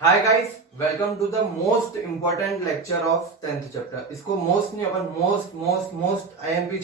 Hi guys, welcome to the most important lecture of 10th chapter. इसको most नहीं, अपन most most most IMP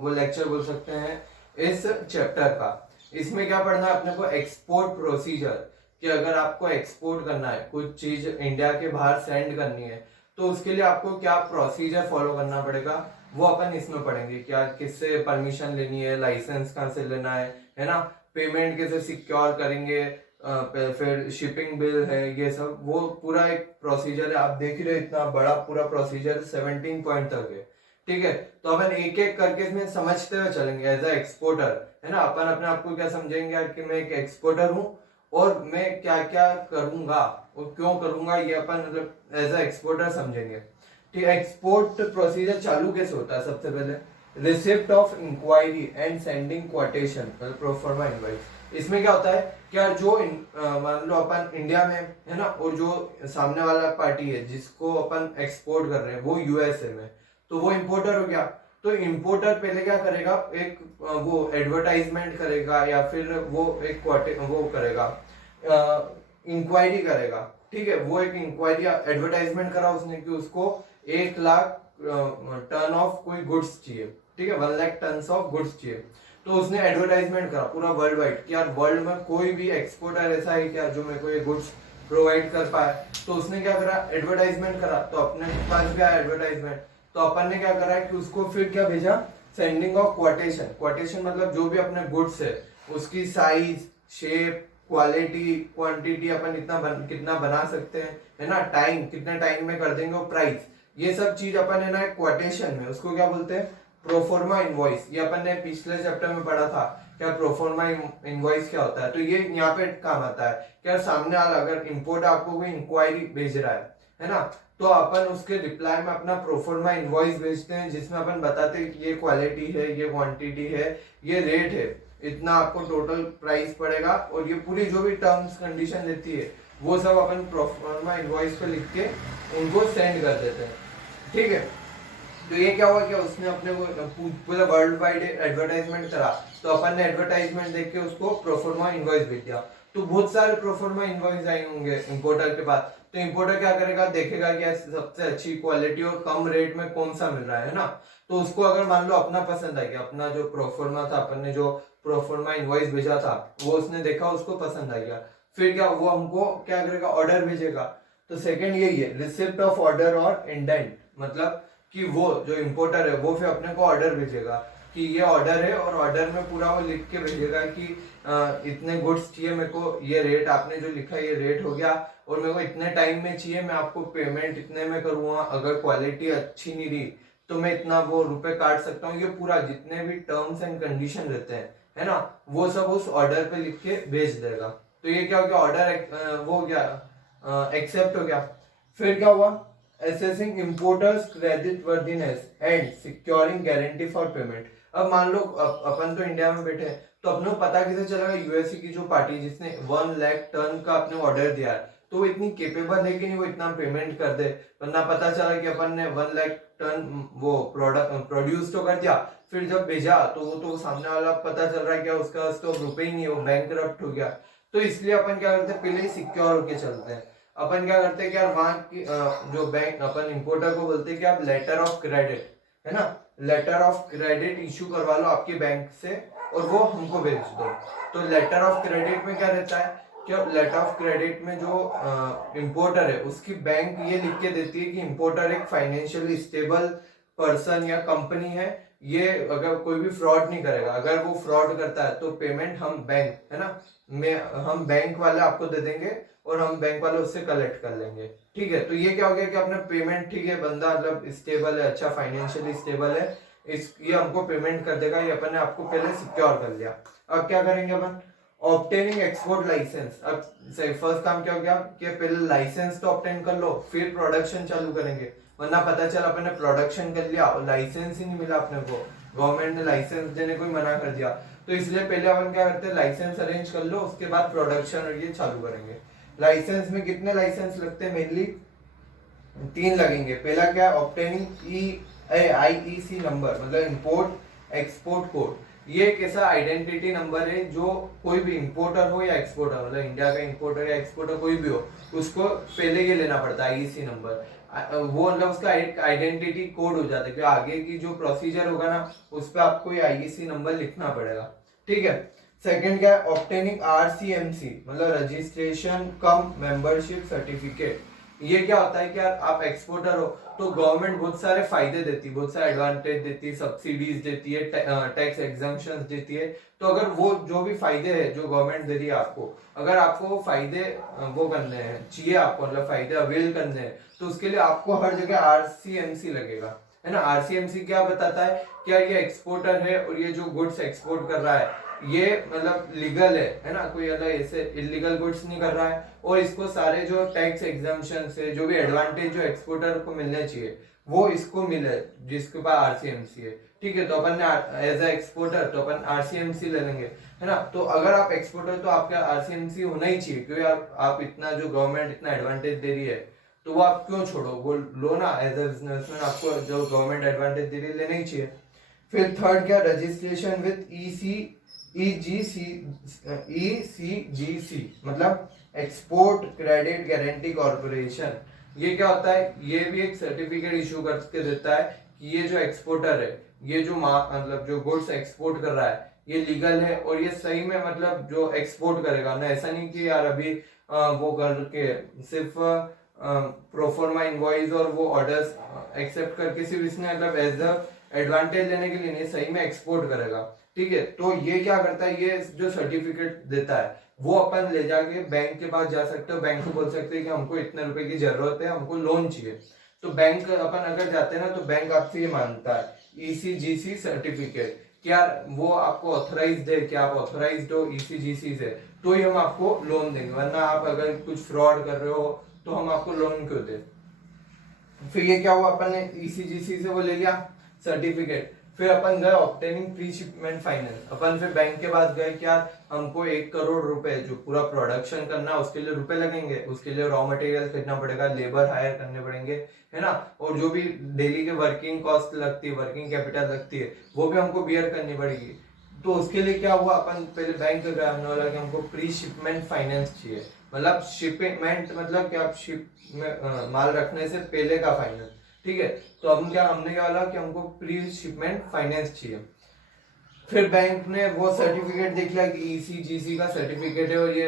वो lecture बोल सकते हैं इस चैप्टर का। इसमें क्या पढ़ना है अपने को? एक्सपोर्ट प्रोसीजर, कि अगर आपको एक्सपोर्ट करना है, कुछ चीज इंडिया के बाहर सेंड करनी है, तो उसके लिए आपको क्या प्रोसीजर फॉलो करना पड़ेगा, वो अपन इसमें पढ़ेंगे। क्या किससे परमिशन लेनी है, लाइसेंस कहाँ से लेना है ना, पेमेंट कैसे सिक्योर करेंगे, फिर शिपिंग बिल है, ये सब वो पूरा एक प्रोसीजर है। आप देख ही रहे इतना बड़ा पूरा प्रोसीजर 17 पॉइंट तक है। ठीक है, तो अपन एक एक करके इसमें समझते हुए चलेंगे एज अ एक्सपोर्टर, है ना। अपन अपने आप को क्या समझेंगे यार कि मैं एक एक्सपोर्टर हूँ और मैं क्या क्या करूंगा और क्यों करूंगा, ये अपन मतलब एज अ एक्सपोर्टर समझेंगे। ठीक है, एक्सपोर्ट प्रोसीजर चालू कैसे होता है? सबसे पहले receipt of inquiry and sending quotation, मतलब प्रोफर्मा इनवॉइस। इसमें क्या होता है, क्या जो मान लो अपन इंडिया में है ना, और जो सामने वाला पार्टी है जिसको अपन एक्सपोर्ट कर रहे हैं वो यूएसए में, तो वो इंपोर्टर हो गया। तो इंपोर्टर पहले क्या करेगा, एक वो एडवर्टाइजमेंट करेगा या फिर वो एक वो करेगा, इंक्वायरी करेगा। ठीक है, वो एक इंक्वायरी एडवर्टाइजमेंट करा उसने कि उसको 1 लाख टन ऑफ कोई गुड्स चाहिए। ठीक है, 1 लाख टन ऑफ गुड्स चाहिए। तो उसने एडवर्टाइजमेंट करा पूरा वर्ल्ड वाइड कि यार वर्ल्ड में कोई भी एक्सपोर्टर ऐसा है क्या जो मेरे को ये गुड्स प्रोवाइड कर पाए। तो उसने क्या करा, एडवर्टाइजमेंट करा, तो अपने पास भी आया एडवर्टाइजमेंट। तो अपन ने क्या करा कि उसको फिर क्या भेजा, सेंडिंग ऑफ क्वोटेशन। क्वोटेशन मतलब जो भी अपने गुड्स है उसकी साइज, शेप, क्वालिटी, क्वांटिटी, अपन कितना बना सकते हैं, है ना, टाइम, कितने टाइम में कर देंगे, और प्राइस, ये सब चीज अपन है ना क्वोटेशन में उसको क्या बोलते हैं, प्रोफोर्मा इनवॉइस। ये अपन ने पिछले चैप्टर में पढ़ा था क्या प्रोफोर्मा इनवॉइस क्या होता है। तो ये यहाँ पे काम आता है क्या, सामने वाला अगर इंपोर्ट आपको कोई इंक्वायरी भेज रहा है ना, तो अपन उसके रिप्लाई में अपना प्रोफोर्मा इनवॉइस भेजते हैं जिसमें अपन बताते हैं कि ये क्वालिटी है, ये क्वांटिटी है, ये रेट है, इतना आपको टोटल प्राइस पड़ेगा, और ये पूरी जो भी टर्म्स कंडीशन देती है वो सब अपन प्रोफोर्मा इनवॉइस पे लिख के उनको सेंड कर देते हैं। ठीक है, तो ये क्या हुआ, क्या उसने अपने को पूरा वर्ल्ड वाइड एडवर्टाइजमेंट करा, तो अपन ने एडवर्टाइजमेंट देख के उसको प्रोफोर्मा इनवॉइस भेज दिया। तो बहुत सारे प्रोफोर्मा इनवॉइस आए होंगे इंपोर्टर के पास। तो इंपोर्टर क्या करेगा, देखेगा कि सबसे अच्छी क्वालिटी और कम रेट में कौन सा मिल रहा है ना। तो उसको अगर मान लो अपना पसंद आ गया, अपना जो प्रोफोर्मा था, अपन ने जो प्रोफोर्मा इनवॉइस भेजा था वो उसने देखा, उसको पसंद आ गया, फिर क्या वो हमको क्या करेगा, ऑर्डर भेजेगा। तो सेकंड यही है, रिसिप्ट ऑफ ऑर्डर और इंडेंट, मतलब कि वो जो इंपोर्टर है वो फिर अपने को ऑर्डर भेजेगा कि ये ऑर्डर है, और ऑर्डर में पूरा वो लिख के भेजेगा कि इतने गुड्स चाहिए मेरे को, ये रेट आपने जो लिखा है ये रेट हो गया, और मेरे को इतने टाइम में चाहिए, मैं आपको पेमेंट इतने में करूंगा, अगर क्वालिटी अच्छी नहीं रही तो मैं इतना वो रुपए काट सकता हूँ। ये पूरा जितने भी टर्म्स एंड कंडीशन रहते हैं, है ना, वो सब उस ऑर्डर पे लिख के भेज देगा। तो ये क्या हो गया, ऑर्डर वो हो गया, एक्सेप्ट हो गया। फिर क्या हुआ, assessing importers credit worthiness and securing guarantee for payment। अब मान लो अपन तो इंडिया में बैठे हैं, तो अपने को पता कैसे चलेगा यूएसए की जो पार्टी जिसने 1 लाख टन का अपने ऑर्डर दिया है, तो वो इतनी केपेबल है कि नहीं वो इतना पेमेंट कर दे। वरना पता चला कि अपन ने 1 लाख टन वो प्रोडक्ट प्रोड्यूस तो कर दिया, फिर जब भेजा तो वो तो सामने वाला पता चल रहा है क्या उसका तो रुपए ही नहीं, वो बैंक हो गया। तो इसलिए अपन क्या करते हैं, पहले ही सिक्योर होके चलते हैं। अपन क्या करते हैं कि यार वहां की जो बैंक, अपन इंपोर्टर को बोलते हैं कि आप लेटर ऑफ क्रेडिट, है ना, लेटर ऑफ क्रेडिट इशू करवा लो आपके बैंक से और वो हमको भेज दो। तो लेटर ऑफ क्रेडिट में क्या रहता है, क्या लेटर ऑफ क्रेडिट में जो इंपोर्टर है उसकी बैंक ये लिख के देती है कि इंपोर्टर एक फाइनेंशियली स्टेबल पर्सन या कंपनी है, ये अगर कोई भी फ्रॉड नहीं करेगा, अगर वो फ्रॉड करता है तो पेमेंट हम बैंक, है ना, हम बैंक वाले आपको दे देंगे और हम बैंक वाले उससे कलेक्ट कर लेंगे। ठीक है, तो ये क्या हो गया कि अपने पेमेंट, ठीक है, बंदा मतलब स्टेबल है, अच्छा फाइनेंशियली स्टेबल है, इस ये हमको पेमेंट कर देगा, ये अपन ने आपको पहले सिक्योर कर लिया। अब क्या करेंगे अपन, ऑब्टेनिंग एक्सपोर्ट लाइसेंस। अब फर्स्ट काम क्या हो गया कि पहले लाइसेंस तो ऑब्टेन कर लो, फिर प्रोडक्शन चालू करेंगे। वरना पता चला अपन ने प्रोडक्शन कर लिया और लाइसेंस ही नहीं मिला अपने को, गवर्नमेंट ने लाइसेंस देने को ही मना कर दिया। तो इसलिए पहले अपन क्या करते हैं, लाइसेंस अरेंज कर लो, उसके बाद प्रोडक्शन और ये चालू करेंगे। लाइसेंस में कितने लाइसेंस लगते हैं, मेनली 3 लगेंगे। पहला क्या, ऑब्टेनिंग IEC नंबर, मतलब इंपोर्ट एक्सपोर्ट कोड। ये एक ऐसा आइडेंटिटी नंबर है जो कोई भी इंपोर्टर हो या एक्सपोर्टर, मतलब इंडिया का इंपोर्टर या एक्सपोर्टर कोई भी हो, उसको पहले ये लेना पड़ता है आईईसी नंबर। वो मतलब उसका एक आइडेंटिटी कोड हो जाता है कि आगे की जो प्रोसीजर होगा ना उस पर आपको ये आईईसी नंबर लिखना पड़ेगा। ठीक है। सेकंड क्या है, ऑब्टेनिंग आरसीएमसी मतलब रजिस्ट्रेशन कम मेंबरशिप सर्टिफिकेट। ये क्या होता है कि यार आप एक्सपोर्टर हो तो गवर्नमेंट बहुत सारे फायदे देती है, बहुत सारे एडवांटेज देती है, सब्सिडीज देती है, टैक्स एग्जम्पशन देती है। तो अगर वो जो भी फायदे है जो गवर्नमेंट दे रही है आपको, अगर आपको वो फायदे वो करने हैं चाहिए, आपको मतलब फायदे अवेल करने हैं, तो उसके लिए आपको हर जगह आरसीएमसी लगेगा, है ना। आरसीएमसी क्या बताता है, क्या ये एक्सपोर्टर है और ये जो गुड्स एक्सपोर्ट कर रहा है ये मतलब लीगल है ना, कोई अलग ऐसे इलीगल गुड्स नहीं कर रहा है, और इसको सारे जो टैक्स एग्जम्पशन से जो भी एडवांटेज जो एक्सपोर्टर को मिलने चाहिए वो इसको मिले जिसके पास आरसीएमसी है। ठीक है, तो अपन ने एज ए एक्सपोर्टर तो अपन आरसीएमसी ले लेंगे, है ना। तो अगर आप एक्सपोर्टर तो आपका आरसीएमसी होना ही चाहिए, क्योंकि आप इतना जो गवर्नमेंट इतना एडवांटेज दे रही है तो वो आप क्यों छोड़ो, वो लो ना, एज ए बिजनेसमैन आपको जो गवर्नमेंट एडवांटेज दे रही है लेना ही चाहिए। फिर थर्ड क्या, रजिस्ट्रेशन विद ईसीजीसी मतलब एक्सपोर्ट क्रेडिट गारंटी कॉर्पोरेशन। ये क्या होता है, ये भी एक सर्टिफिकेट इशू करके देता है कि ये जो एक्सपोर्टर है, ये जो मतलब जो गुड्स एक्सपोर्ट कर रहा है ये लीगल है और ये सही में मतलब जो एक्सपोर्ट करेगा ना, ऐसा नहीं कि यार अभी वो करके सिर्फ प्रोफॉर्मा इनवॉइस और वो ऑर्डर्स एक्सेप्ट करके सिर्फ इसने मतलब एज अ एडवांटेज लेने के लिए नहीं, सही में एक्सपोर्ट करेगा। ठीक है, तो ये क्या करता है, ये जो सर्टिफिकेट देता है वो अपन ले जाके बैंक के पास जा सकते हो, बैंक को बोल सकते हैं कि हमको इतने रुपए की जरूरत है, हमको लोन चाहिए। तो बैंक अपन अगर जाते हैं ना तो बैंक आपसे ये मांगता है ईसीजीसी सर्टिफिकेट, क्या वो आपको ऑथराइज है कि आप ऑथराइज्ड हो ईसीजीसी से, तो ही हम आपको लोन देंगे, वरना आप अगर कुछ फ्रॉड कर रहे हो तो हम आपको लोन क्यों दे। फिर ये क्या हुआ, अपन ने ईसीजीसी से वो ले लिया सर्टिफिकेट। फिर अपन गए ऑब्टेनिंग प्री शिपमेंट फाइनेंस, अपन फिर बैंक के पास गए कि यार हमको 1 करोड़ रुपए जो पूरा प्रोडक्शन करना है उसके लिए रुपए लगेंगे, उसके लिए रॉ मटेरियल खरीदना पड़ेगा, लेबर हायर करने पड़ेंगे, है ना, और जो भी डेली के वर्किंग कॉस्ट लगती है, वर्किंग कैपिटल लगती है, वो भी हमको बियर करनी पड़ेगी। तो उसके लिए क्या हुआ, अपन पहले बैंक गए, हमने बोला कि हमको प्री शिपमेंट फाइनेंस चाहिए, मतलब शिपमेंट मतलब कि आप शिप में माल रखने से पहले का फाइनेंस। ठीक है, तो हमने क्या बोला कि हमको प्री शिपमेंट फाइनेंस चाहिए। फिर बैंक ने वो सर्टिफिकेट देख लिया कि ईसीजीसी का सर्टिफिकेट है और ये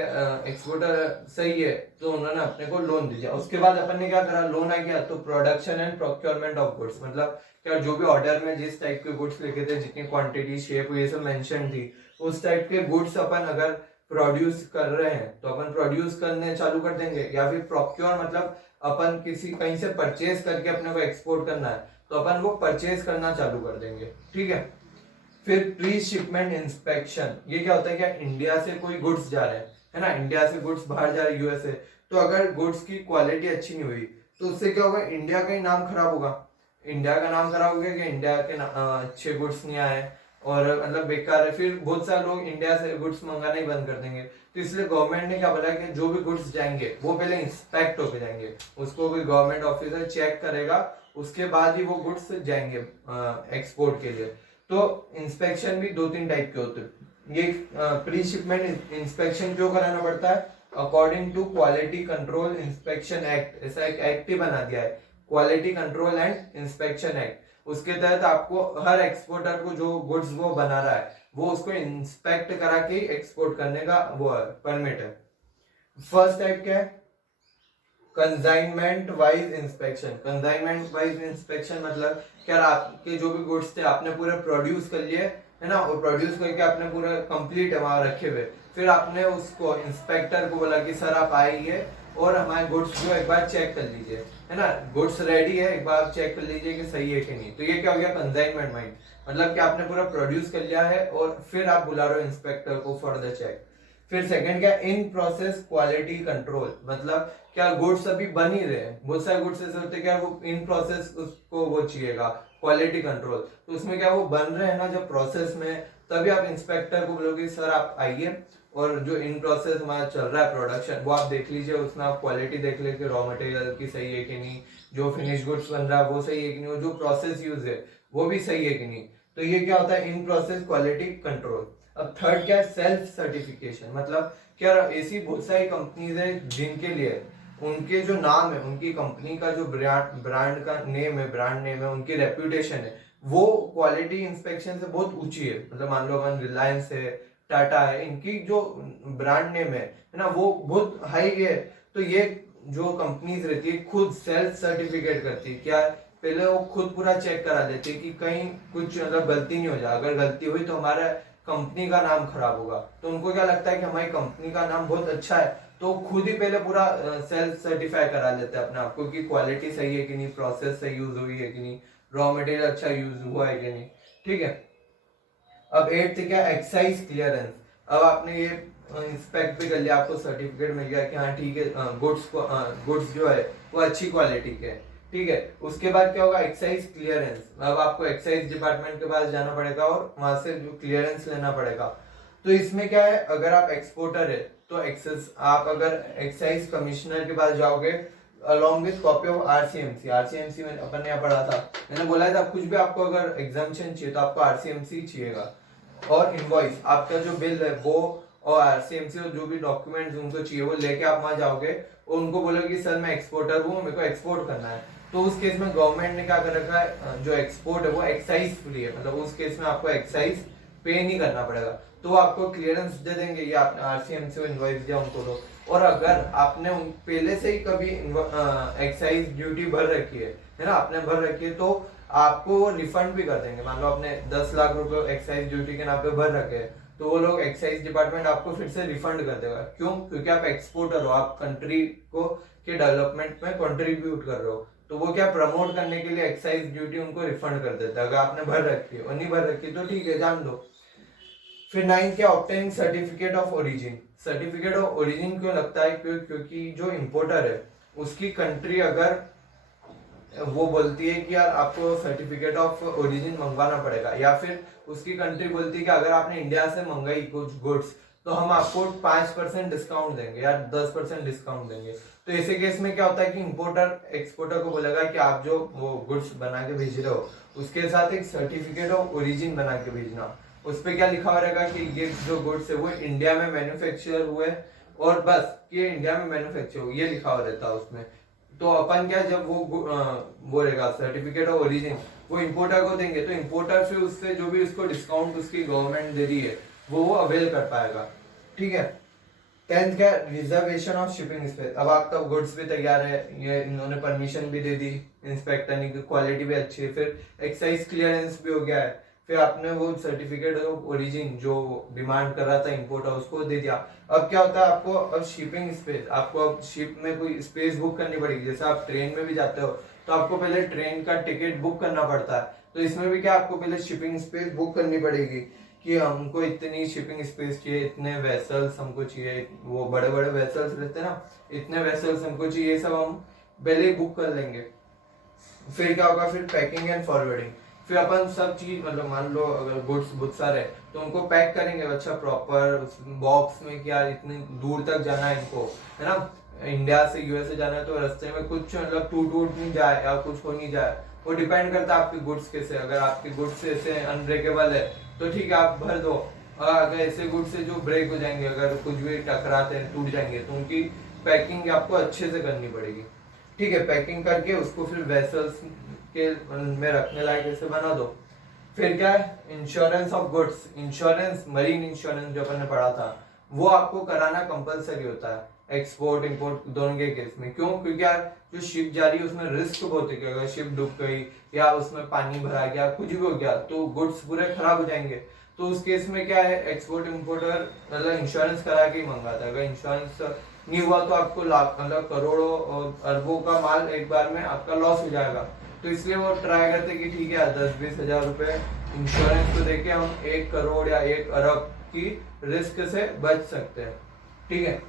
एक्सपोर्टर सही है, तो उन्होंने अपने को लोन दिया। उसके बाद अपन ने क्या करा, लोन आ गया तो production and procurement of goods, मतलब क्या जो भी ऑर्डर में जिस टाइप के गुड्स लिखे थे, जितनी क्वांटिटी शेप ये सब मेंशन थी, उस टाइप के गुड्स अपन अगर प्रोड्यूस कर रहे हैं तो अपन प्रोड्यूस करने चालू कर देंगे, या फिर प्रोक्योर मतलब अपन किसी कहीं से परचेज करके अपने को एक्सपोर्ट करना है तो अपन वो परचेज करना चालू कर देंगे। ठीक है, फिर प्री शिपमेंट इंस्पेक्शन, ये क्या होता है, क्या इंडिया से कोई गुड्स जा रहे हैं, है ना, इंडिया से गुड्स बाहर जा रहे हैं यूएसए, तो अगर गुड्स की क्वालिटी अच्छी नहीं हुई तो उससे क्या होगा, इंडिया का ही नाम खराब होगा, इंडिया का नाम खराब हो गया कि इंडिया के अच्छे गुड्स नहीं आए और मतलब बेकार है, फिर बहुत सारे लोग इंडिया से गुड्स मंगाना ही बंद कर देंगे। तो इसलिए गवर्नमेंट ने क्या बोला कि जो भी गुड्स जाएंगे वो पहले इंस्पेक्ट होके जाएंगे, उसको कोई गवर्नमेंट ऑफिसर चेक करेगा, उसके बाद ही वो गुड्स जाएंगे एक्सपोर्ट के लिए। तो इंस्पेक्शन भी 2-3 टाइप के होते हैं। ये प्री शिपमेंट इंस्पेक्शन क्यों कराना पड़ता है, according to quality control inspection act, ऐसा एक एक्ट ही बना दिया है, quality control and inspection act. उसके तहत आपको हर एक्सपोर्टर को जो गुड्स वो बना रहा है वो उसको इंस्पेक्ट करा के एक्सपोर्ट करने का वो परमिट है। फर्स्ट टाइप क्या है, consignment wise inspection. Consignment wise inspection मतलब क्या, आपके जो भी गुड्स थे आपने पूरे प्रोड्यूस कर लिए, है ना, और प्रोड्यूस करके आपने पूरा कंप्लीट है वहां रखे हुए, फिर आपने उसको इंस्पेक्टर को बोला कि सर आप आइए और हमारे गुड्स जो एक बार चेक कर लीजिए, है ना, गुड्स रेडी है, एक बार चेक कर लीजिए कि सही है कि नहीं। तो ये क्या हो गया, कंसाइनमेंट माइंड, मतलब कि आपने पूरा प्रोड्यूस कर लिया है और फिर आप बुला रहे हो इंस्पेक्टर को फॉर द चेक। फिर सेकंड क्या, इन प्रोसेस क्वालिटी कंट्रोल, मतलब क्या गुड्स अभी बन ही रहे हैं, बहुत सारे गुड्स ऐसे होते हैं क्या वो इन प्रोसेस उसको वो चाहिएगा क्वालिटी कंट्रोल, तो उसमें क्या वो बन रहे हैं ना जब प्रोसेस में, तभी आप इंस्पेक्टर को बोलोगे सर आप आइए और जो इन प्रोसेस हमारा चल रहा है प्रोडक्शन वो आप देख लीजिए, उसमें आप क्वालिटी देख लीजिए रॉ मटेरियल की सही है कि नहीं, जो फिनिश गुड्स बन रहा है वो सही है कि नहीं, और जो प्रोसेस यूज है वो भी सही है कि नहीं। तो ये क्या होता है, इन प्रोसेस क्वालिटी कंट्रोल। अब थर्ड क्या है, सेल्फ सर्टिफिकेशन। मतलब क्या, ऐसी बहुत सारी कंपनीज है जिनके लिए उनके जो नाम है, उनकी कंपनी का जो ब्रांड का नेम है, ब्रांड नेम है, उनकी रेप्यूटेशन है, वो क्वालिटी इंस्पेक्शन से बहुत ऊंची है। मतलब मान लो अपन रिलायंस है, टाटा है, इनकी जो ब्रांड नेम है ना, वो बहुत हाई है। तो ये जो कंपनीज रहती है खुद सेल्फ सर्टिफिकेट करती है। क्या, पहले वो खुद पूरा चेक करा देती है कि कहीं कुछ मतलब गलती नहीं हो जाए। अगर गलती हुई तो हमारा कंपनी का नाम खराब होगा। तो उनको क्या लगता है कि हमारी कंपनी का नाम बहुत अच्छा है, तो खुद ही पहले पूरा सेल्फ सर्टिफाई करा लेते हैं अपने आप को कि क्वालिटी सही है कि नहीं, प्रोसेस सही यूज हुई है कि नहीं, रॉ मटेरियल अच्छा यूज हुआ है कि नहीं। ठीक है। अब एट्थ क्या, एक्साइज क्लियरेंस। अब आपने ये इंस्पेक्ट भी कर लिया, आपको सर्टिफिकेट मिल गया कि हाँ ठीक है, गुड्स जो है वो अच्छी क्वालिटी के है। ठीक है। उसके बाद क्या होगा, एक्साइज क्लियरेंस। अब आपको एक्साइज डिपार्टमेंट के पास जाना पड़ेगा और वहां से जो क्लियरेंस लेना पड़ेगा। तो इसमें क्या है, अगर आप एक्सपोर्टर है तो एक्सेस आप अगर एक्साइज कमिश्नर के पास जाओगे along with copy of RCMC. RCMC में अपन ने यहाँ पढ़ा था, मैंने बोला था कुछ भी आपको अगर एग्जामिशन चाहिए तो आपको आरसीएमसी चाहिएगा। और इनवॉइस, आपका जो बिल है वो, और आरसीएमसी और जो भी डॉक्यूमेंट्स उनको चाहिए वो लेके आप वहां जाओगे और उनको बोलोगे कि सर मैं एक्सपोर्टर हूँ, मेरे को एक्सपोर्ट करना है। तो उस केस में गवर्नमेंट ने क्या कर रखा है, जो एक्सपोर्ट है वो एक्साइज फ्री है। मतलब उस केस में आपको एक्साइज पे नहीं करना पड़ेगा। तो वो आपको क्लियरेंस दे देंगे, ये आपने आरसीएमसी को इनवॉइस दिया उनको दो। और अगर आपने पहले से ही कभी एक्साइज ड्यूटी भर रखी है ना, आपने भर रखी है, तो आपको रिफंड भी कर देंगे। मान लो आपने 10 लाख रुपए एक्साइज ड्यूटी के नाम पे भर रखे हैं, तो वो लोग एक्साइज डिपार्टमेंट आपको फिर से रिफंड कर देगा। क्यों? क्योंकि आप एक्सपोर्टर हो, आप कंट्री को के डेवलपमेंट में कंट्रीब्यूट कर रहे हो। तो वो क्या, प्रमोट करने के लिए एक्साइज ड्यूटी उनको रिफंड कर देता है अगर आपने भर रखी है। और नहीं भर रखी तो ठीक है, जान दो। फिर 9 क्या, obtaining certificate of origin. Certificate of origin क्यों लगता है, क्योंकि जो इंपोर्टर है उसकी कंट्री अगर वो बोलती है कि यार आपको सर्टिफिकेट ऑफ ओरिजिन मंगवाना पड़ेगा, या फिर उसकी कंट्री बोलती है कि अगर आपने इंडिया से मंगाई कुछ गुड्स तो हम आपको 5% डिस्काउंट देंगे या 10% डिस्काउंट देंगे। तो ऐसे केस में क्या होता है कि इंपोर्टर एक्सपोर्टर को बोलेगा कि आप जो वो गुड्स बना के भेज रहे हो उसके साथ एक सर्टिफिकेट ऑफ ओरिजिन बना के भेजना। उस पर क्या लिखा हुआ रहेगा कि ये जो गुड्स है वो इंडिया में मैन्युफैक्चर हुए, और बस ये इंडिया में मैन्युफैक्चर हो, ये लिखा हुआ रहता है उसमें। तो अपन क्या, जब वो रहेगा सर्टिफिकेट ऑफ ओरिजिन, वो इंपोर्टर को देंगे, तो इंपोर्टर फिर उससे जो भी उसको डिस्काउंट उसकी गवर्नमेंट दे रही है वो अवेल कर पाएगा। ठीक है। 10th क्या, रिजर्वेशन ऑफ शिपिंग स्पेस। अब आपका गुड्स भी तैयार है, ये इन्होंने परमिशन भी दे दी इंस्पेक्टर ने, क्वालिटी भी अच्छी है, फिर एक्साइज क्लियरेंस भी हो गया है, फिर आपने वो सर्टिफिकेट ऑफ ओरिजिन जो डिमांड कर रहा था इंपोर्टर उसको दे दिया। अब क्या होता है, आपको अब शिपिंग स्पेस, आपको अब शिप में कोई स्पेस बुक करनी पड़ेगी। जैसे आप ट्रेन में भी जाते हो तो आपको पहले ट्रेन का टिकट बुक करना पड़ता है, तो इसमें भी क्या आपको पहले शिपिंग स्पेस बुक करनी पड़ेगी कि हमको इतनी शिपिंग स्पेस चाहिए, इतने वेसल्स हमको चाहिए, वो बड़े बड़े वेसल्स रहते हैं ना, इतने वेसल्स हमको चाहिए, ये सब हम पहले ही बुक कर लेंगे। फिर क्या होगा, फिर पैकिंग एंड फॉरवर्डिंग। फिर अपन सब चीज, मतलब मान लो अगर गुड्स बहुत सारे तो उनको पैक करेंगे अच्छा प्रॉपर बॉक्स में, क्या इतनी दूर तक जाना है इनको, है ना, इंडिया से यूएसए जाना है, तो रास्ते में कुछ मतलब टूट नहीं जाए या कुछ हो नहीं जाए, वो डिपेंड करता है आपके गुड्स कैसे। अगर आपके गुड्स ऐसे अनब्रेकेबल है तो ठीक है आप भर दो, और अगर ऐसे गुड्स से जो ब्रेक हो जाएंगे, अगर कुछ भी टकराते हैं टूट जाएंगे, तो उनकी पैकिंग आपको अच्छे से करनी पड़ेगी। ठीक है। पैकिंग करके उसको फिर वेसल्स के में रखने लायक ऐसे बना दो। फिर क्या है, insurance of goods. Insurance, marine insurance जो अपन ने पढ़ा था, वो आपको कराना कंपलसरी होता है एक्सपोर्ट इंपोर्ट दोनों के केस में। क्यों? क्योंकि यार जो शिप जा रही है उसमें रिस्क बहुत है कि अगर शिप डूब गई या उसमें पानी भरा गया, कुछ भी हो गया, तो गुड्स पूरे खराब हो जाएंगे। तो उस केस में क्या है, एक्सपोर्ट इंपोर्टर मतलब इंश्योरेंस करा के ही मंगाता है। अगर इंश्योरेंस नहीं हुआ तो आपको लाख मतलब करोड़ों और अरबों का माल एक बार में आपका लॉस हो जाएगा। तो इसलिए वो ट्राई करते कि ठीक है 10-20 हजार रुपए इंश्योरेंस को देके हम 1 करोड़ या 1 अरब की रिस्क से बच सकते हैं। ठीक है।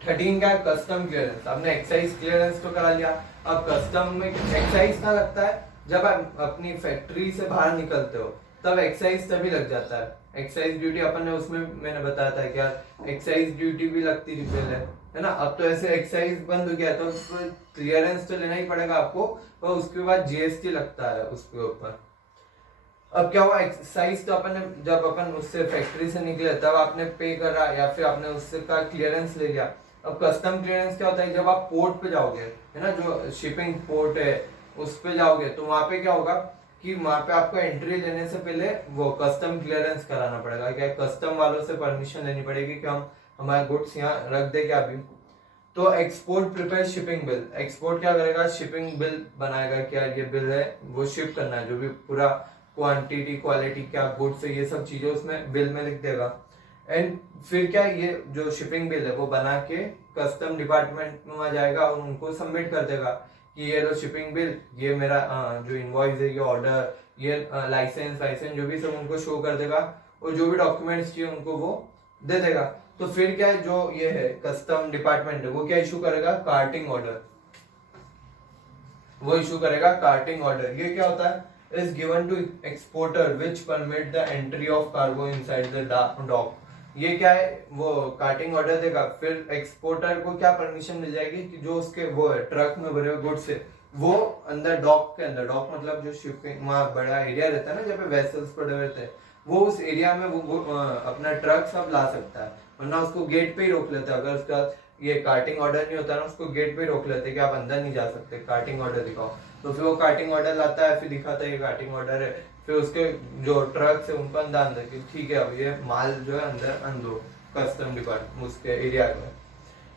13 का कस्टम क्लियरेंस। आपने एक्साइज क्लियरेंस तो करा लिया, अब कस्टम में एक्साइज ना लगता है जब आप अपनी फैक्ट्री से बाहर निकलते हो, तब एक्साइज तभी लग जाता है। एक्साइज ड्यूटी अपन ने उसमें मैंने बताया था क्या, एक्साइज ड्यूटी भी लगती थी पहले, है ना। अब तो ऐसे एक्साइज बंद हो गया, तो क्लियरेंस तो लेना ही पड़ेगा आपको, और उसके बाद जीएसटी लगता है उसके ऊपर। अब क्या हुआ, एक्साइज तो अपन ने जब अपन उससे फैक्ट्री से निकले तब आपने पे करा या फिर आपने उससे का क्लियरेंस ले लिया। अब कस्टम क्लियरेंस क्या होता है, जब आप पोर्ट पे जाओगे, है ना, जो शिपिंग पोर्ट है उस पे जाओगे तो वहां पे क्या होगा कि वहां पे आपको एंट्री लेने से पहले वो कस्टम क्लियरेंस कराना पड़ेगा। क्या कस्टम वालों से परमिशन लेनी पड़ेगी कि हम हमारे गुड्स यहाँ रख दे क्या अभी। तो export prepare shipping bill, export क्या करेगा, शिपिंग बिल बनाएगा, क्या ये बिल है वो शिप करना है, जो भी पूरा क्वांटिटी क्वालिटी क्या गुड्स है ये सब चीजें उसमें बिल में लिख देगा। एंड फिर क्या ये जो शिपिंग बिल है वो बना के कस्टम डिपार्टमेंट में आ जाएगा और उनको सबमिट कर देगा कि ये लो शिपिंग बिल, ये मेरा जो इनवॉइस है, ये ऑर्डर, ये लाइसेंस वाइसेंस जो भी सब उनको शो कर देगा और जो भी डॉक्यूमेंट्स चाहिए उनको वो दे देगा। तो फिर क्या है, जो ये है कस्टम डिपार्टमेंट है वो क्या इशू करेगा, कार्टिंग ऑर्डर, वो इशू करेगा कार्टिंग ऑर्डर। ये क्या होता है, is given to exporter which permit the entry of cargo inside the dock. ये क्या है, वो कार्टिंग ऑर्डर देगा, फिर एक्सपोर्टर को क्या परमिशन मिल जाएगी कि जो उसके वो है ट्रक में भरे हुए गुड्स है वो अंदर डॉक के अंदर, डॉक मतलब जो शिपिंग वहाँ बड़ा एरिया रहता है ना जहाँ पे वेसल्स पड़े हुए थे, वो उस एरिया में वो अपना ट्रक सब ला सकता है। वरना उसको गेट पे ही रोक लेते हैं, अगर उसका ये कार्टिंग ऑर्डर नहीं होता ना उसको गेट पे रोक लेते कि आप अंदर नहीं जा सकते, कार्टिंग ऑर्डर दिखाओ। तो फिर वो कार्टिंग ऑर्डर लाता है, फिर दिखाता है ये कार्टिंग ऑर्डर है, फिर उसके जो ट्रक है उनको अंदर अंदर कि ठीक है अब ये माल जो है अंदर अंदर कस्टम डिपार्टमेंट उसके एरिया में।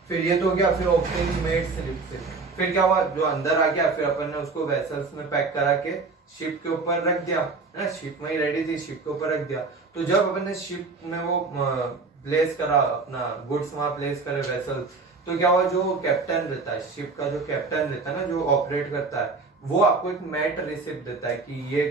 फिर ये तो गया, फिर ओपनिंग मेड स्लिप से फिर क्या हुआ, जो अंदर आ गया फिर अपन ने उसको वेसल्स में पैक करा के शिप के ऊपर रख दिया, है ना, शिप में ही रेडी थी, शिप के ऊपर रख दिया। तो जब अपन ने शिप में वो प्लेस करा अपना गुड्स वहां प्लेस करे वेसल, तो क्या हुआ, जो कैप्टन रहता है शिप का, जो कैप्टन रहता है ना जो ऑपरेट करता है, वो आपको एक मैट रिसिप्ट देता है कि ये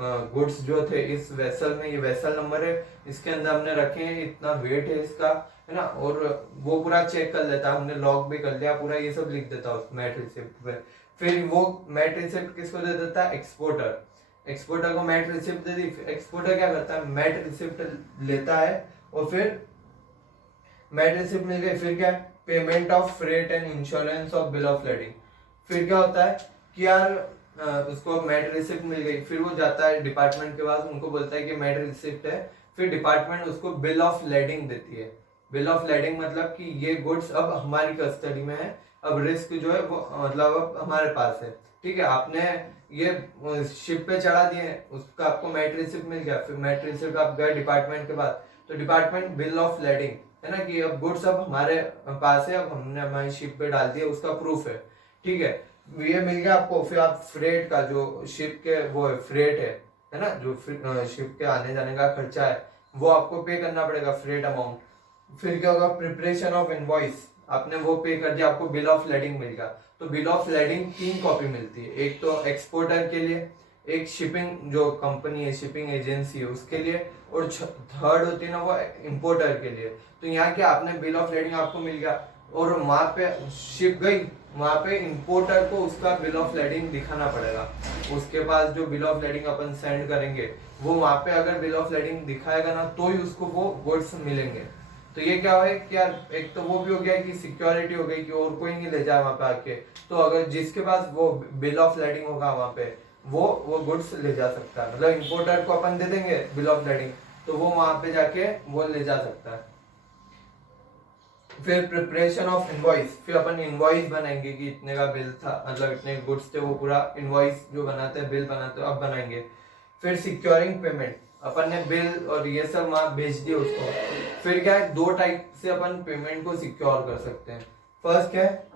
गुड्स जो थे इस वेसल में, ये वेसल नंबर है, इसके अंदर हमने रखे हैं, इतना वेट है इसका, है ना, और वो पूरा चेक कर लेता है, हमने लॉग भी कर लिया पूरा, ये सब लिख देता है उस मैट रिसिप्ट पे। फिर वो मैट रिसिप्ट किसको दे देता है, एक्सपोर्टर। एक्सपोर्टर को मैट रिसिप्ट दे दी, एक्सपोर्टर क्या करता है, मैट रिसिप्ट लेता है और फिर मैट रिसिप्ट मिल गई, फिर क्या, payment of freight and insurance of bill of lading. फिर क्या होता है कि यार उसको मैट रिसिप्ट मिल गई, फिर वो जाता है डिपार्टमेंट के पास, उनको बोलता है कि मैट रिसिप्ट है, फिर डिपार्टमेंट उसको बिल ऑफ लेडिंग देती है। बिल ऑफ लेडिंग मतलब कि ये गुड्स अब हमारी कस्टडी में है, अब रिस्क जो है वो मतलब अब हमारे पास है, ठीक है, आपने ये शिप पे चढ़ा दिए, उसका आपको मैट रिसिप्ट मिल गया, फिर मैट रिसिप्ट आप गए डिपार्टमेंट के पास, तो डिपार्टमेंट बिल ऑफ लेडिंग, है ना, कि अब गुड्स अब हमारे पास है, अब हमने हमारी शिप पे डाल दिया, उसका प्रूफ है, ठीक है, ये मिल गया आपको। फिर आप फ्रेट का जो शिप के वो है फ्रेट है ना, जो शिप के आने जाने का खर्चा है वो आपको पे करना पड़ेगा, फ्रेट अमाउंट। फिर क्या होगा, प्रिपरेशन ऑफ इनवॉइस, आपने वो पे कर दिया, आपको बिल ऑफ लेडिंग मिल गया। तो बिल ऑफ लेडिंग 3 कॉपी मिलती है, एक तो एक्सपोर्टर के लिए, एक शिपिंग जो कंपनी है शिपिंग एजेंसी है उसके लिए, और थर्ड होती है ना वो इम्पोर्टर के लिए। तो यहाँ क्या आपने बिल ऑफ लेडिंग आपको मिल गया, और वहां पे शिप गई, वहां पे इंपोर्टर को उसका बिल ऑफ लेडिंग दिखाना पड़ेगा, उसके पास जो bill of lading upon send करेंगे वो वहां पे अगर बिल ऑफ लेडिंग दिखाएगा ना तो ही उसको वो गुड्स मिलेंगे। तो ये क्या है कि यार एक तो वो भी हो गया कि सिक्योरिटी हो गई कि और कोई नहीं ले जाए वहां पे आके, तो अगर जिसके पास वो बिल ऑफ लेडिंग होगा वहां पे वो गुड्स ले जा सकता है, मतलब इंपोर्टर को अपन दे देंगे बिल ऑफ लेडिंग तो वो वहां पे जाके वो ले जा सकता है। फिर प्रिपरेशन ऑफ इनवॉइस, फिर अपन इनवॉइस बनाएंगे कि इतने का बिल था, मतलब इतने गुड्स थे, वो पूरा इनवॉइस जो बनाते हैं बिल बनाते हैं अब बनाएंगे। फिर सिक्योरिंग पेमेंट, अपन ने बिल और ये सब वहां भेज दिया उसको। फिर क्या है, 2 टाइप से अपन पेमेंट को सिक्योर कर सकते हैं। फर्स्ट क्या है,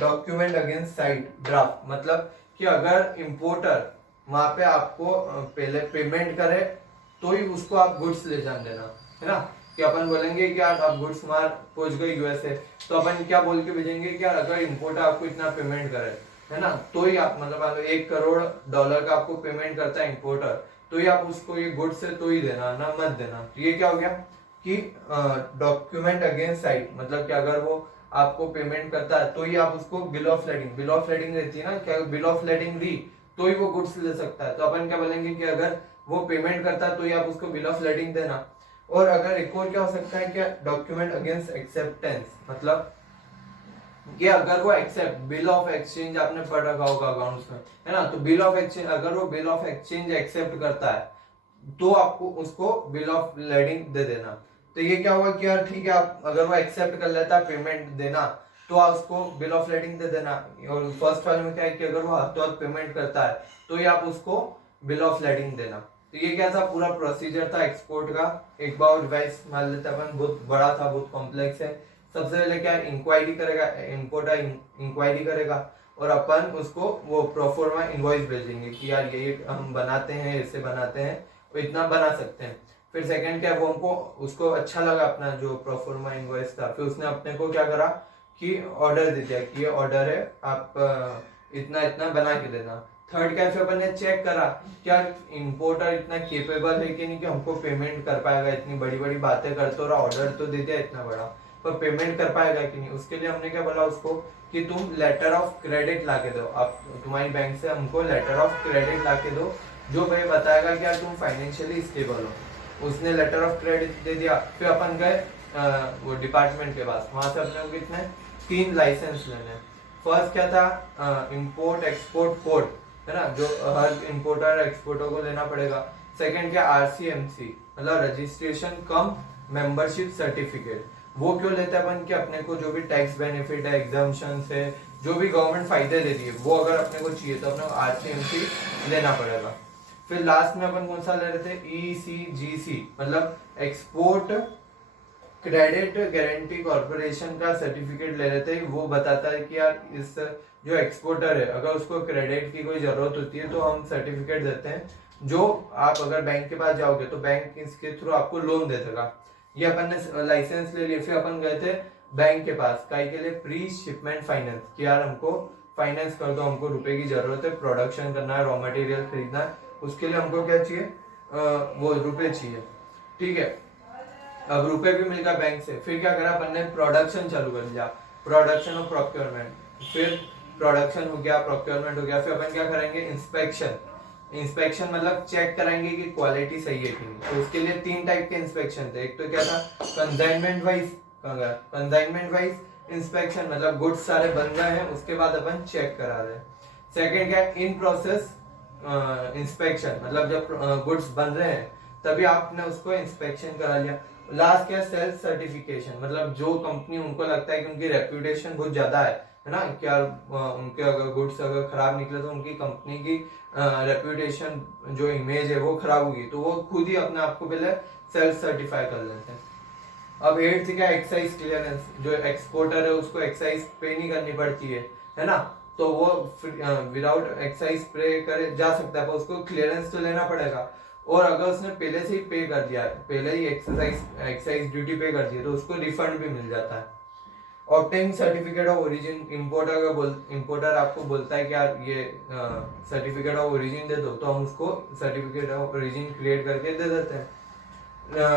डॉक्यूमेंट अगेंस्ट साइट ड्राफ्ट, मतलब कि अगर इंपोर्टर वहां पे आपको पहले पेमेंट करे तो ही उसको आप गुड्स ले जाने देना, है ना, कि अपन बोलेंगे कि यार अब गुड्स मार पहुंच गई यूएसए, तो अपन क्या बोल के भेजेंगे कि यार अगर इंपोर्टर आपको इतना पेमेंट करे, है ना, तो ही आप मतलब $1 करोड़ का आपको पेमेंट करता है इंपोर्टर, तो ही आप उसको ये गुड्स है तो ही देना ना मत देना। तो ये क्या हो गया कि डॉक्यूमेंट अगेंस्ट साइट, मतलब कि अगर वो आपको पेमेंट करता है तो ही आप उसको बिल ऑफ लेडिंग रहती है ना, क्या बिल ऑफ लेडिंग दी तो ही वो गुड्स ले सकता है। तो अपन क्या बोलेंगे कि अगर वो पेमेंट करता है तो ही आप उसको बिल ऑफ लेडिंग देना। और अगर एक और क्या हो सकता है, क्या डॉक्यूमेंट अगेंस्ट एक्सेप्टेंस, मतलब कि अगर वो एक्सेप्ट बिल ऑफ एक्सचेंज आपने पढ़ रखा होगा अकाउंट्स में, है ना, तो बिल ऑफ एक्सचेंज, अगर वो बिल ऑफ एक्सचेंज एक्सेप्ट करता है तो आपको उसको बिल ऑफ लेडिंग दे देना। तो ये क्या हुआ कि यार ठीक है, आप अगर वो एक्सेप्ट कर लेता है पेमेंट देना तो आप उसको बिल ऑफ लेडिंग दे देना। और फर्स्ट वाले में क्या है कि अगर वो हाथों हाथ पेमेंट करता है तो ये आप उसको बिल ऑफ लेडिंग देना। तो ये क्या था, पूरा प्रोसीजर था एक्सपोर्ट का। एक बार रिवाइज मान लेते हैं अपन, बहुत बड़ा था, बहुत कॉम्प्लेक्स है। सबसे पहले क्या इंक्वायरी करेगा, इम्पोर्टर इंक्वायरी करेगा और अपन उसको वो प्रोफॉर्मा इनवॉइस भेजेंगे कि यार ये हम बनाते हैं, ऐसे बनाते हैं, तो इतना बना सकते हैं। फिर सेकंड क्या, वो हमको उसको अच्छा लगा अपना जो प्रोफॉर्मा इनवॉइस था, फिर उसने अपने को क्या करा कि ऑर्डर दे दिया कि ये ऑर्डर है, आप इतना इतना बना के देना। थर्ड क्या, फिर अपन ने चेक करा क्या इंपोर्टर इतना केपेबल है कि नहीं कि हमको पेमेंट कर पाएगा, इतनी बड़ी बड़ी बातें करते और ऑर्डर तो दे दिया इतना बड़ा, पर पेमेंट कर पाएगा कि नहीं। उसके लिए हमने क्या बोला उसको कि तुम लेटर ऑफ क्रेडिट ला के दो, आप तुम्हारी बैंक से हमको लेटर ऑफ क्रेडिट ला के दो जो भाई बताएगा कि यार तुम फाइनेंशियली स्टेबल हो। उसने लेटर ऑफ क्रेडिट दे दिया। फिर अपन गए वो डिपार्टमेंट के पास, वहां से अपने को कितने 3 लाइसेंस लेने। फर्स्ट क्या था, इंपोर्ट एक्सपोर्ट कोड, है ना, जो हर इंपोर्टर एक्सपोर्टर को लेना पड़ेगा। सेकंड क्या, आरसीएमसी मतलब रजिस्ट्रेशन कम मेंबरशिप सर्टिफिकेट। वो क्यों लेते हैं अपन कि अपने को जो भी टैक्स बेनिफिट है, एग्जाम्पशन है, जो भी गवर्नमेंट फायदे दे रही है वो अगर अपने को चाहिए तो अपने को आरसीएमसी लेना पड़ेगा। फिर लास्ट में अपन कौन सा ले रहे थे, ईसीजीसी मतलब एक्सपोर्ट क्रेडिट गारंटी कॉर्पोरेशन का सर्टिफिकेट ले रहे थे। वो बताता है कि यार इस जो एक्सपोर्टर है अगर उसको क्रेडिट की कोई जरूरत होती है तो हम सर्टिफिकेट देते हैं, जो आप अगर बैंक के पास जाओगे तो बैंक इसके थ्रू आपको लोन दे देगा। ये अपन ने लाइसेंस ले लिया। फिर अपन गए थे बैंक के पास काई के लिए, प्री शिपमेंट फाइनेंस, कि यार हमको फाइनेंस कर दो, हमको रुपए की जरूरत है, प्रोडक्शन करना है, रॉ मटेरियल खरीदना है, उसके लिए हमको क्या चाहिए, वो रुपए चाहिए। ठीक है, अब रुपए भी मिल गया बैंक से। फिर क्या करा अपन ने, प्रोडक्शन चालू कर दिया, प्रोडक्शन और प्रोक्योरमेंट। फिर प्रोडक्शन हो गया, प्रोक्योरमेंट हो गया, फिर अपन क्या करेंगे, इंस्पेक्शन। इंस्पेक्शन मतलब चेक कराएंगे कि क्वालिटी सही है कि नहीं। तो उसके लिए 3 टाइप के इंस्पेक्शन थे। एक तो क्या था, कंसाइनमेंट वाइज इंस्पेक्शन, मतलब गुड्स सारे बन गए हैं उसके बाद अपन चेक करा रहे हैं। सेकेंड क्या, इन प्रोसेस इंस्पेक्शन, मतलब जब गुड्स बन रहे हैं तभी आपने उसको इंस्पेक्शन करा लिया। लास्ट क्या, सेल्फ सर्टिफिकेशन, मतलब जो कंपनी उनको लगता है कि उनकी रेप्यूटेशन बहुत ज्यादा है ना, क्या उनके अगर गुड्स अगर खराब निकले तो उनकी कंपनी की रेप्यूटेशन जो इमेज है वो खराब होगी, तो वो खुद ही अपने आप को पहले सेल्फ सर्टिफाई कर लेते हैं। अब 8th क्या, एक्साइज क्लियरेंस, जो एक्सपोर्टर है उसको एक्साइज पे नहीं करनी पड़ती है ना, तो वो विदाउट एक्साइज पे करे जा सकता है, पर उसको क्लियरेंस तो लेना पड़ेगा। और अगर उसने पहले से ही पे कर दिया, पहले ही एक्साइज ड्यूटी पे कर दी तो उसको रिफंड भी मिल जाता है। Obtain certificate of origin, importer आपको बोलता है कि यार ये सर्टिफिकेट ऑफ ओरिजिन दे दो, तो हम उसको सर्टिफिकेट ऑफ ओरिजिन क्रिएट करके दे देते हैं।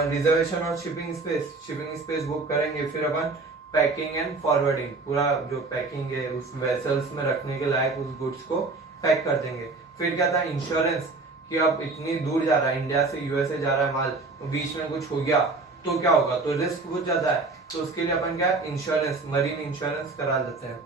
रिजर्वेशन और शिपिंग स्पेस बुक करेंगे। फिर अपन पैकिंग एंड फॉरवर्डिंग, पूरा जो पैकिंग है उस वेसल्स में रखने के लायक उस गुड्स को पैक कर देंगे। फिर क्या था, इंश्योरेंस, कि अब इतनी दूर जा रहा है, इंडिया से यूएसए जा रहा है माल, तो बीच में कुछ हो गया तो क्या होगा, तो रिस्क बहुत ज्यादा है, तो उसके लिए अपन क्या, इंश्योरेंस, मरीन इंश्योरेंस करा देते हैं।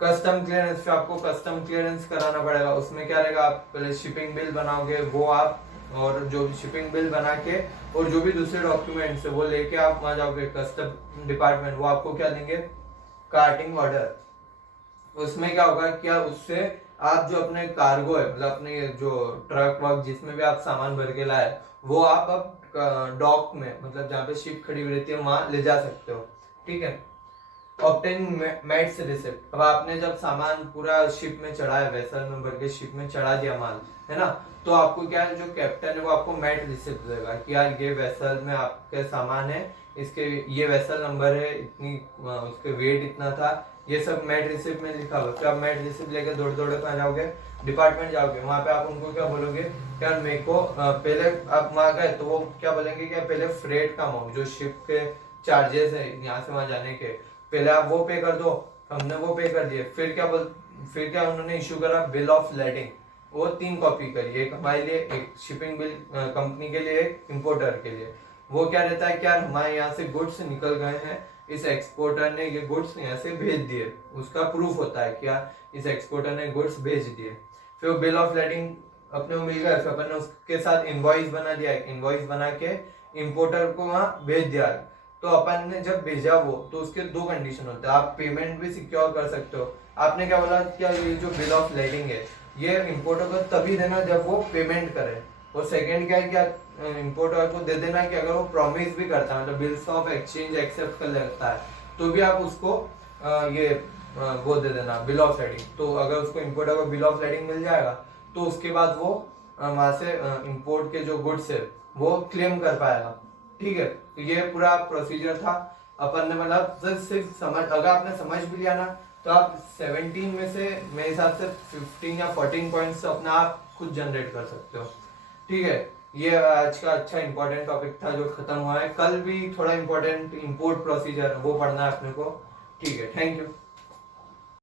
कस्टम क्लियरेंस, फिर आपको कस्टम क्लियरेंस कराना पड़ेगा। उसमें क्या रहेगा, आप पहले शिपिंग बिल बनाओगे, वो आप और जो शिपिंग बिल बना के और जो भी दूसरे डॉक्यूमेंट्स है वो लेके आप वहां जाओगे कस्टम डिपार्टमेंट, वो आपको क्या देंगे, कार्टिंग ऑर्डर। उसमें क्या होगा, क्या उससे आप जो अपने कार्गो है, मतलब अपने जो ट्रक वर्क जिसमें भी आप सामान भर के लाए, वो आप अब डॉक में, मतलब जहाँ पे शिप खड़ी हुई रहती है वहां ले जा सकते हो। ठीक है, ऑब्टेन मैट्स रिसिप्ट, अब आपने जब सामान पूरा शिप में चढ़ाया, वेसल में भर के शिप में चढ़ा दिया माल, है ना, तो आपको क्या है, जो कैप्टन है वो आपको मैट रिसिप्ट देगा कि यार ये वेसल में आपके सामान है, इसके ये वेसल नंबर है इतनी, उसके वेट इतना था, ये सब मैट रिसिप्ट में लिखा हुआ। फिर आप मैट रिसिप्ट लेके दौड़ दौड़ कहाँ जाओगे, डिपार्टमेंट जाओगे, वहां पे आप उनको क्या बोलोगे, यार मेरे को पहले आप वहां गए तो वो क्या बोलेंगे कि पहले फ्रेट का अमाउंट, जो शिप के चार्जेस है यहाँ से वहां जाने के, पहले आप वो पे कर दो। हमने वो पे कर दिए। फिर क्या उन्होंने इशू करा, बिल ऑफ लेडिंग, वो 3 कॉपी करी, एक हमारे लिए, एक शिपिंग बिल कंपनी के लिए, एक इम्पोर्टर के लिए। वो क्या रहता है, क्या हमारे यहाँ से गुड्स निकल गए हैं, इस एक्सपोर्टर ने ये गुड्स यहाँ से भेज दिए, उसका प्रूफ होता है क्या इस एक्सपोर्टर ने गुड्स भेज दिए। फिर बिल ऑफ लेडिंग अपने को मिल गया, फिर अपन ने उसके साथ इनवॉइस बना दिया, इनवॉइस बना के इंपोर्टर को वहां भेज दिया। तो अपन ने जब भेजा वो, तो उसके दो कंडीशन होते हैं, आप पेमेंट भी सिक्योर कर सकते हो। आपने क्या बोला, क्या ये जो बिल ऑफ लेडिंग है ये इंपोर्टर को तभी देना जब वो पेमेंट करे, और सेकंड क्या है, क्या इंपोर्टर को दे देना कि अगर वो प्रॉमिस भी करता है, मतलब बिल्स ऑफ एक्सचेंज एक्सेप्ट कर लेता है, तो भी आप उसको वो दे देना बिल ऑफ लेडिंग। तो अगर उसको इंपोर्टर को बिल ऑफ लेडिंग मिल जाएगा तो उसके बाद वो वहां से इंपोर्ट के जो गुड्स है वो क्लेम कर पाएगा। ठीक है, तो ये पूरा प्रोसीजर था। अपन ने मतलब सिर्फ समझ, अगर आपने समझ भी लिया ना, तो आप 17 में से मेरे हिसाब से 15 या 14 पॉइंट्स अपना आप खुद जनरेट कर सकते हो। ठीक है, ये आज का अच्छा इंपॉर्टेंट टॉपिक था जो खत्म हुआ है। कल भी थोड़ा इंपॉर्टेंट इंपोर्ट प्रोसीजर वो पढ़ना है अपने को। ठीक है, थैंक यू।